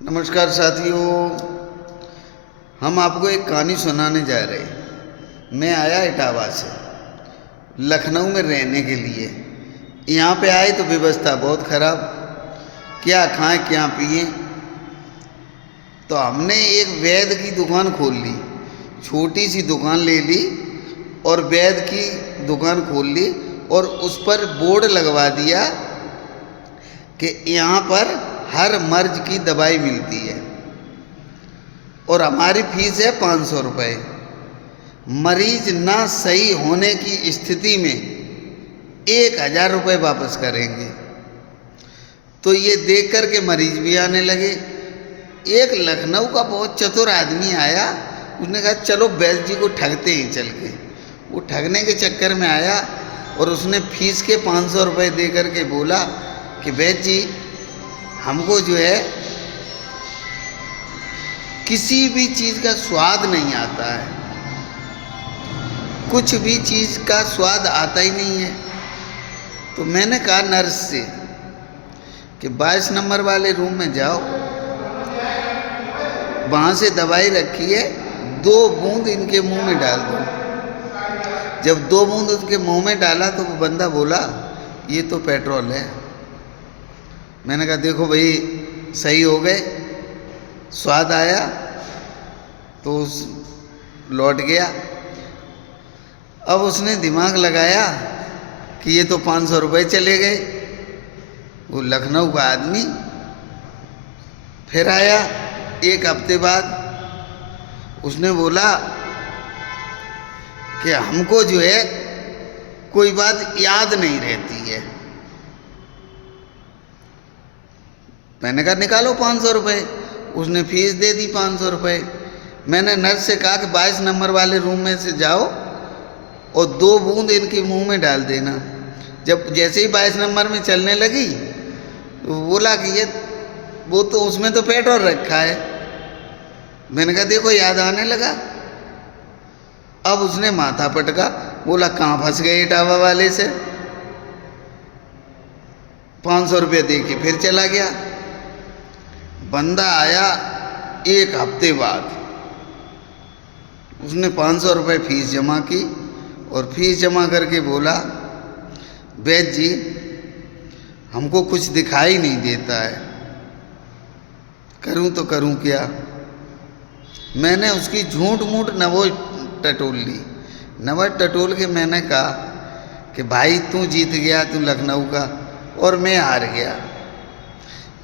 नमस्कार साथियों, हम आपको एक कहानी सुनाने जा रहे हैं। मैं आया इटावा से लखनऊ में रहने के लिए। यहाँ पे आए तो व्यवस्था बहुत ख़राब, क्या खाएं क्या पिए। तो हमने एक वैद की दुकान खोल ली, छोटी सी दुकान ले ली और वैद की दुकान खोल ली और उस पर बोर्ड लगवा दिया कि यहाँ पर हर मर्ज की दवाई मिलती है और हमारी फीस है 500 रुपये। मरीज ना सही होने की स्थिति में 1000 रुपये वापस करेंगे। तो ये देख कर के मरीज भी आने लगे। एक लखनऊ का बहुत चतुर आदमी आया, उसने कहा चलो बैल जी को ठगते हैं चल के। वो ठगने के चक्कर में आया और उसने फीस के 500 रुपये दे कर के बोला कि बैल जी हमको जो है किसी भी चीज़ का स्वाद नहीं आता है, कुछ भी चीज़ का स्वाद आता ही नहीं है। तो मैंने कहा नर्स से कि 22 नंबर वाले रूम में जाओ, वहाँ से दवाई रखी है, 2 बूंद इनके मुंह में डाल दो। जब 2 बूंद उसके मुंह में डाला तो वो बंदा बोला ये तो पेट्रोल है। मैंने कहा देखो भाई सही हो गए, स्वाद आया तो लौट गया। अब उसने दिमाग लगाया कि ये तो 500 रुपये चले गए। वो लखनऊ का आदमी फिर आया 1 हफ्ते बाद। उसने बोला कि हमको जो है कोई बात याद नहीं रहती है। मैंने कहा निकालो 500 रुपये। उसने फीस दे दी 500 रुपये। मैंने नर्स से कहा कि 22 नंबर वाले रूम में से जाओ और 2 बूंद इनके मुंह में डाल देना। जब जैसे ही 22 नंबर में चलने लगी तो बोला कि ये वो तो उसमें तो पेट्रोल रखा है। मैंने कहा देखो याद आने लगा। अब उसने माथा पटका, बोला कहाँ फंस गए इटावा वाले से। 500 रुपये दे के फिर चला गया। बंदा आया 1 हफ्ते बाद, उसने 500 रुपये फीस जमा की और फीस जमा करके बोला वैद्य जी हमको कुछ दिखाई नहीं देता है, करूं तो करूं क्या। मैंने उसकी झूठ मूठ नवोज टटोल ली। नवोज टटोल के मैंने कहा कि भाई तू जीत गया, तू लखनऊ का, और मैं हार गया।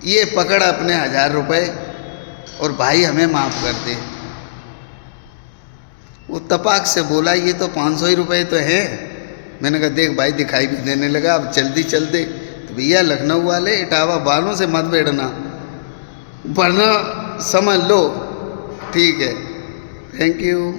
ये पकड़ अपने 1000 रुपये और भाई हमें माफ़ कर दे। वो तपाक से बोला ये तो 500 ही रुपये तो है। मैंने कहा देख भाई दिखाई भी देने लगा, अब जल्दी चल दे। तो भैया लखनऊ वाले इटावा बालों से मत बैठना, वरना समझ लो। ठीक है, थैंक यू।